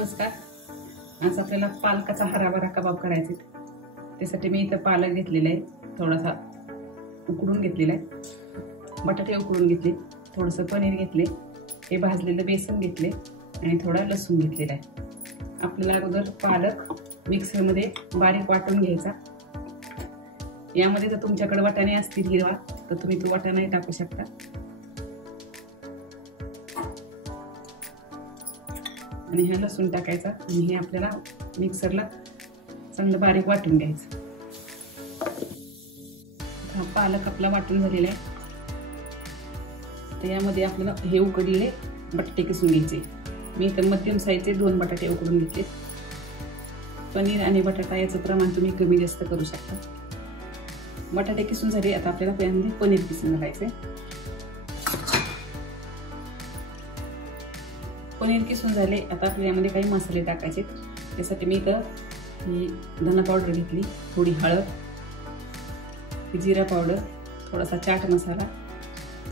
नमस्कार. आज आपल्याला पालकाचा हराभरा कबाब करायचे. त्यासाठी मी इथं पालक घेतलेला आहे, थोडासा उकडून घेतलेला आहे, बटाटे उकडून घेतले, थोडंसं पनीर घेतले, हे भाजलेलं बेसन घेतले आणि थोडा लसूण घेतलेला आहे. आपल्याला अगोदर पालक मिक्सरमध्ये बारीक वाटून घ्यायचा. यामध्ये जर तुमच्याकडे वाटाणे असतील हिरवा तर तुम्ही तो वाटाणे टाकू शकता. आणि हे लसूण टाकायचा आणि हे आपल्याला मिक्सरला चांगलं बारीक वाटून घ्यायचं. हा पालक आपला वाटून झालेला आहे. तर यामध्ये आपल्याला हे उकडलेले बटाटे किसून घ्यायचे. मी इथं मध्यम साईजचे 2 बटाटे उकडून घेतले. पनीर आणि बटाटा याचं प्रमाण तुम्ही कमी जास्त करू शकता. बटाटे किसून झाले. आता आपल्याला त्यामध्ये पनीर किसून घालायचे. पनीर किसून झाले. आता आपल्याला यामध्ये काही मसाले टाकायचे. त्यासाठी मी इथं ही धना पावडर घेतली, थोडी हळद, जिरा पावडर, थोडासा चाट मसाला,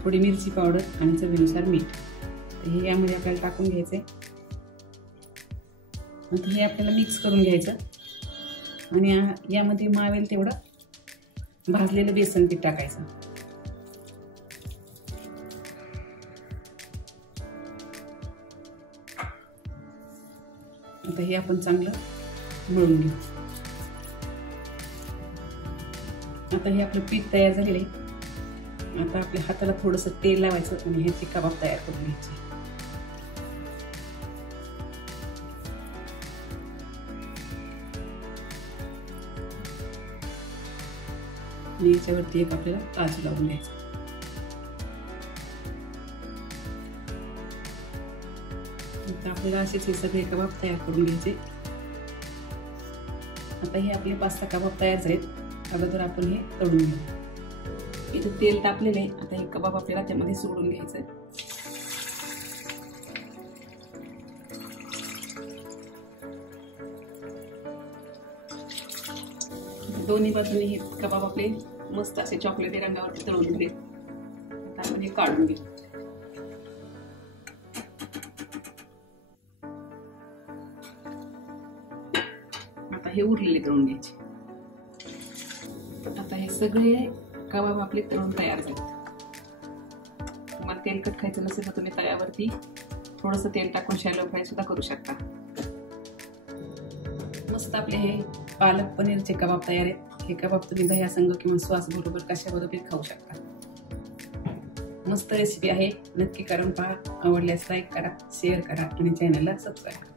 थोडी मिरची पावडर आणि चवीनुसार मीठ. हे यामध्ये आपल्याला टाकून घ्यायचे. आता हे आपल्याला मिक्स करून घ्यायचं आणि यामध्ये मावेल तेवढं भाजलेलं बेसन पीठ टाकायचं. आता हे आपण चांगलं मळून घेऊ. आता हे आपलं पीठ तयार झालेलं आहे. आता आपल्या हाताला थोडंसं तेल लावायचं आणि ह्याचे कबाब तयार करून घ्यायचे. आणि याच्यावरती एक आपल्याला काजू लावून घ्यायचं. आता आपल्याला असेच हे सगळे कबाब तयार करून घ्यायचे. आता हे आपले 5-6 कबाब तयार झालेत. अगोदर आपण हे तळून घेऊ. इथे तेल टाकलेले आहे. आता हे कबाब आपल्याला त्यामध्ये सोडून घ्यायचं. दोन्ही बाजूने हे कबाब आपले मस्त असे चॉकलेटी रंगावरती तळून घेतले. आता आपण हे काढून घेऊ. आता हे उरलेले तळून घ्यायचे. आता हे सगळे कबाब आपले तळून तयार झाले. तुम्हाला तेलकट खायचं नसेल तर तुम्ही तव्यावरती थोडंसं तेल टाकून शॅलो फ्राय सुद्धा करू शकता. मस्त आपले हे पालक पनीरचे कबाब तयार आहेत. हे कबाब तुम्ही दह्यासंग किंवा सॉस बरोबर कशाबरोबर खाऊ शकता. मस्त रेसिपी आहे. नक्की करून पहा. आवडल्यास लाईक करा, शेअर करा आणि चॅनलला सबस्क्राईब करा.